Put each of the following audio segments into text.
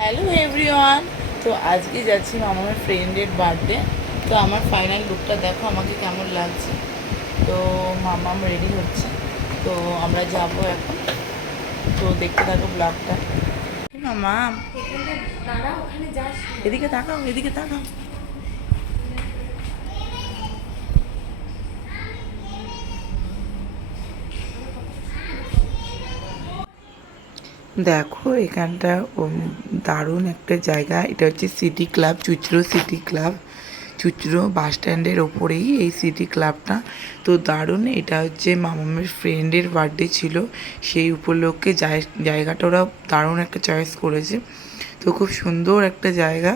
Hello everyone. তো আজকে যাচ্ছি আমার ফ্রেন্ডের বার্থডে। তো আমার ফাইনাল লুকটা দেখো আমাকে কেমন লাগছে। তো মামাম রেডি হচ্ছে, তো আমরা যাব এখন। তো দেখতে থাকো ব্লগটা। মামাম এদিকে তাকাও, এদিকে তাকাও। দেখো এখানটা দারুণ একটা জায়গা। এটা হচ্ছে সিটি ক্লাব, চুচড়ো সিটি ক্লাব। চুচড়ো বাস স্ট্যান্ডের ওপরেই এই সিটি ক্লাবটা। তো দারুণ, এটা হচ্ছে মামামের ফ্রেন্ডের বার্থডে ছিল, সেই উপলক্ষে জায়গাটা ওরা দারুণ একটা চয়েস করেছে। তো খুব সুন্দর একটা জায়গা।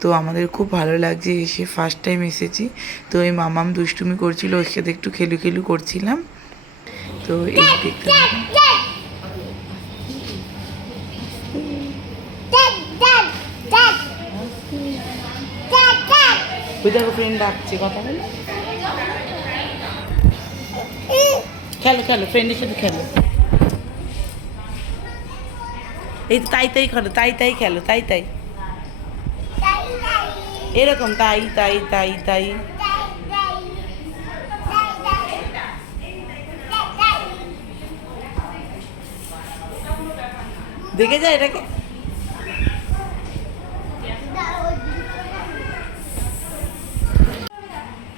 তো আমাদের খুব ভালো লাগছে এসে, ফার্স্ট টাইম এসেছি। তো এই মামাম দুষ্টুমি করছিল, ওর সাথে একটু খেলু খেলু করছিলাম। তো এই দেখতে ওই দেখো ফ্রেন্ড ডাকছে, কথা বলো। খেলো খেলো, ফ্রেন্ডের সাথে খেলো। এই তো তাই তাই খেলো, তাই তাই খেলো, তাই তাই এরকম, তাই তাই তাই তাই। দেখে যায় এটাকে।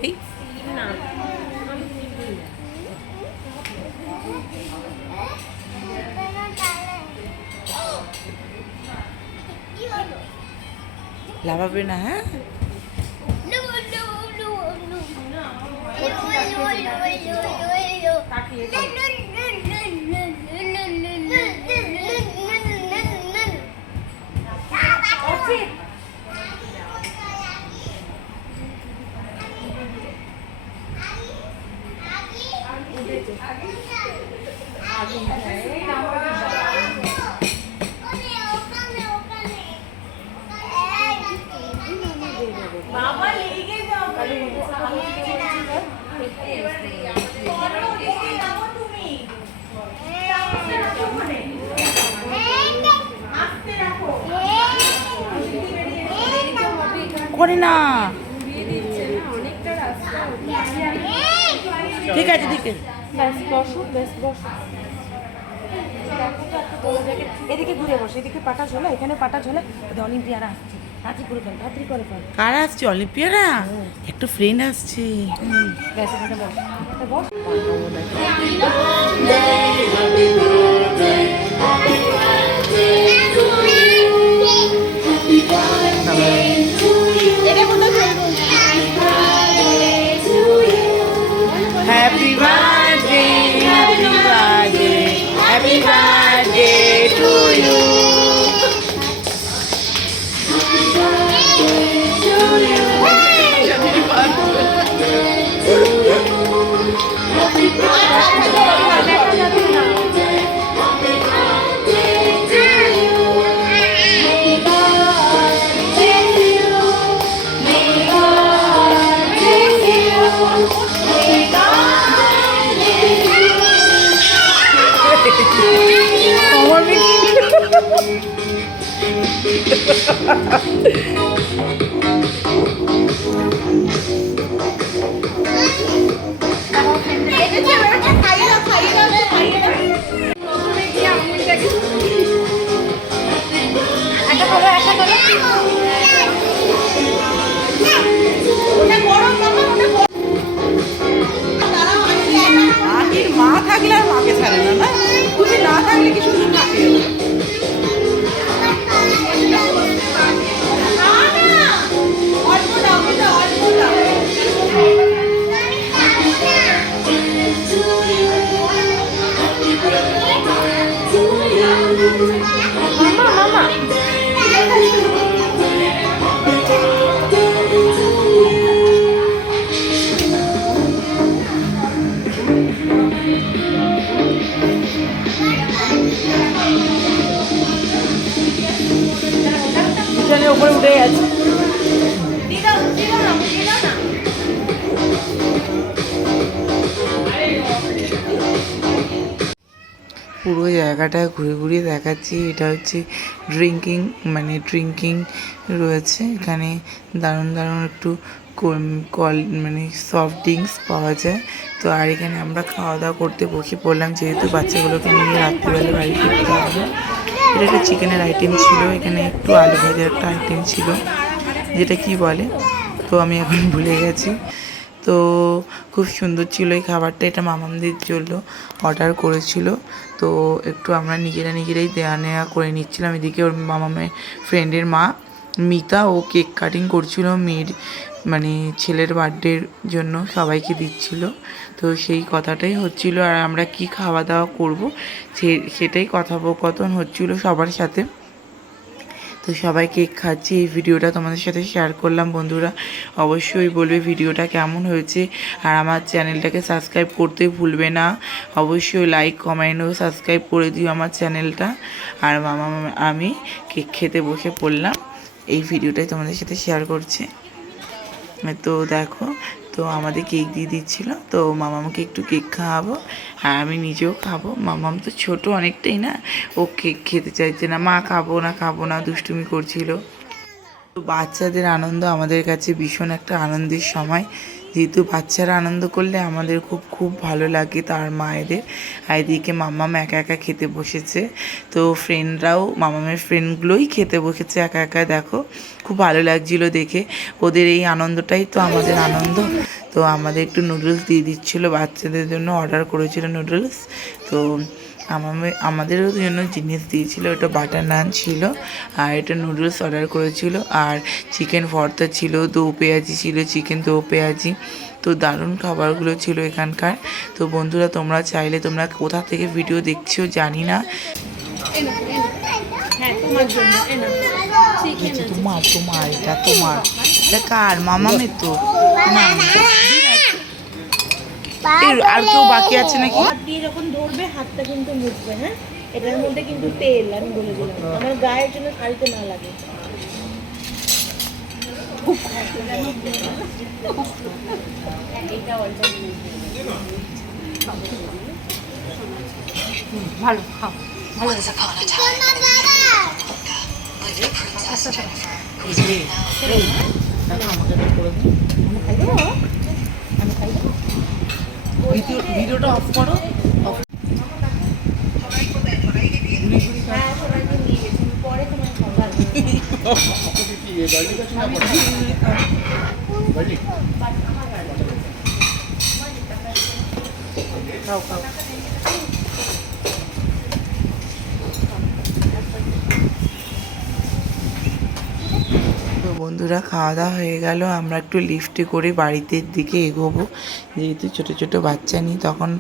এই লাভাবে না, হ্যাঁ। করে না, ঠিক আছে ঠিক আছে। এদিকে দূরে বসে, এদিকে পাটা ঝোলা, এখানে পাটা ঝোলা। অলিম্পিয়ারা আসছে, রাত্রি করে ফেল, রাত্রি করে ফেল। কারা আসছে? অলিম্পিয়ারা একটা ফ্রেন্ড আসছে। ব্যাস এখানে boss, happy birthday, happy birthday, happy birthday to you. মা থাকলে আর মাকে ছাড়ে না, না তুমি না থাকলে কি সুন্দর থাকে। উপরে উঠে গেছে। পুরো জায়গাটা ঘুরে ঘুরিয়ে দেখাচ্ছি। এটা হচ্ছে ড্রিঙ্কিং রয়েছে এখানে, দারুণ দারুণ একটু মানে সফট ড্রিঙ্কস পাওয়া যায়। তো আর এখানে আমরা খাওয়া দাওয়া করতে বসে পড়লাম, যেহেতু বাচ্চাগুলোকে নিয়ে রাত্রিবেলা বাড়ি ফিরতে হবে। এটা একটা চিকেনের আইটেম ছিল, এখানে একটু আলু ভাজার একটা আইটেম ছিল, যেটা কি বলে তো আমি এখন ভুলে গেছি। তো খুব সুন্দর ছিল এই খাবারটা, এটা মামামদের জন্য অর্ডার করেছিল। তো একটু আমরা নিজেরাই দেয়া নেওয়া করে নিচ্ছিলাম। এদিকে ওর মামামের ফ্রেন্ডের মা মিতা ও কেক কাটিং করছিল মেয়ের, মানে ছেলের বার্থডের জন্য সবাইকে দিচ্ছিল। তো সেই কথাটাই হচ্ছিল, আর আমরা কি খাওয়া দাওয়া করবো সেটাই কথোপকথন হচ্ছিল সবার সাথে। তো সবাই কেক খাচ্ছি, এই ভিডিওটা তোমাদের সাথে শেয়ার করলাম। বন্ধুরা অবশ্যই বলবে ভিডিওটা কেমন হয়েছে, আর আমার চ্যানেলটাকে সাবস্ক্রাইব করতে ভুলবে না। অবশ্যই লাইক কমেন্ট ও সাবস্ক্রাইব করে দিও আমার চ্যানেলটা। আর আমি কেক খেতে বসে পড়লাম, এই ভিডিওটাই তোমাদের সাথে শেয়ার করছি। তো দেখো, তো আমাদের কেক দিয়ে দিচ্ছিলো, তো মামামকে একটু কেক খাওয়াবো আর আমি নিজেও খাবো। মামাম তো ছোটো অনেকটাই না, ও কেক খেতে চাইছে না, মা খাবো না দুষ্টুমি করছিল। তো বাচ্চাদের আনন্দ আমাদের কাছে ভীষণ একটা আনন্দের সময়, যেহেতু বাচ্চারা আনন্দ করলে আমাদের খুব খুব ভালো লাগে তার মায়েদের। আর এদিকে মামাম একা একা খেতে বসেছে, তো ফ্রেন্ডরাও মামামের ফ্রেন্ডগুলোই খেতে বসেছে একা একা। দেখো খুব ভালো লাগছিলো দেখে, ওদের এই আনন্দটাই তো আমাদের আনন্দ। তো আমাদের একটু নুডলস দিয়ে দিচ্ছিলো, বাচ্চাদের জন্য অর্ডার করেছিল নুডলস। তো আমাদেরও জন্য জিনিস দিয়েছিল, এটা বাটার নান ছিল আর এটা নুডলস অর্ডার করেছিল, আর চিকেন ভর্তা ছিল, দো পেঁয়াজি ছিল, চিকেন দো পেঁয়াজি। তো দারুণ খাবারগুলো ছিল এখানকার। তো বন্ধুরা তোমরা চাইলে, তোমরা কোথা থেকে ভিডিও দেখছো জানি না, তোমার এটা কার মামামের? তো না আর কেউ বাকি আছে নাকি? হাত দিয়ে যখন ধরবে হাতটা কিন্তু মুছবে, হ্যাঁ? এটার মধ্যে কিন্তু তেল, আমি বলে দিলাম, আমার গায়ের জন্য শাড়িতে না লাগে। ভালো খাও, ভালো ভিডিওটা অফ করো। তো বন্ধুরা খাওয়া দাওয়া হয়ে গেল, আমরা একটু লিফটে করে বাড়িতে দিকে এগোবো, যেহেতু ছোটো ছোটো বাচ্চা নিই। তখন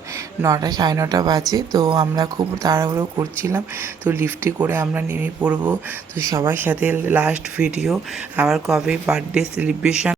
9টা 9:30 বাজে, তো আমরা খুব তাড়াহুড়ো করছিলাম। তো লিফটে করে আমরা নেমে পড়বো। তো সবার সাথে লাস্ট ভিডিও, আবার কবে বার্থডে সেলিব্রেশন